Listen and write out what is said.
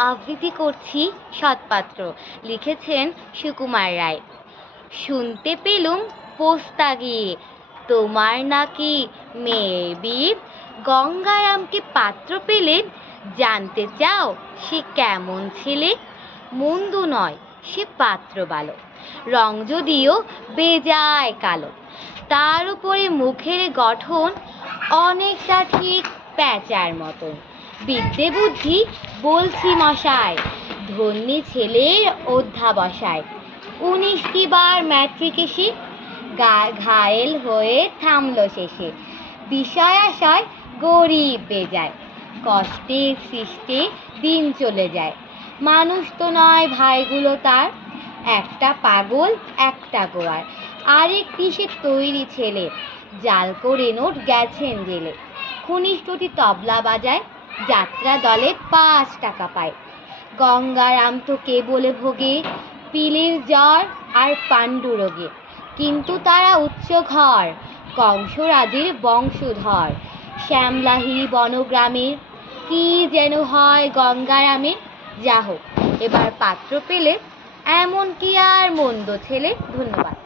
আবৃত্তি করছি সৎপাত্র, লিখেছেন সুকুমার রায়। শুনতে পেলুম পোস্তা গিয়ে, তোমার নাকি মেয়ের বিয়ে। গঙ্গারামকে পাত্র পেলেন, জানতে চাও সে কেমন ছেলে। মন্দ নয় সে পাত্র বালক, রং যদিও বেজায় কালো। তার উপরে মুখের গঠন অনেকটা ঠিক প্যাঁচার মতন। বিদ্যে বুদ্ধি বলছি মশাই, ধন্যী ছেলের অধ্যাবসায়। 19টি বার ম্যাট্রিক এসে ঘায়েল হয়ে থামল শেষে। বিষয় আশায় গরিব বেজায়, কষ্টে সৃষ্টে দিন চলে যায়। মানুষ তো নয় ভাইগুলো তার, একটা পাগল একটা গোয়ার। আরেকটি সে তৈরি ছেলে, জাল করে নোট গেছেন জেলে। ঘনিষ্ঠটি তবলা বাজায়, যাত্রা দলে 5 টাকা পায়। গঙ্গারাম তো কেবলে ভোগে পিলের জ্বর আর পাণ্ডুরোগে, কিন্তু তারা উচ্চ ঘর, কংসরাজের বংশধর। শ্যামলাহিরি বনগ্রামের কি যেন হয় গঙ্গারামের। যা হোক, এবার পাত্র পেলে এমন কি আর মন্দ ছেলে। ধন্যবাদ।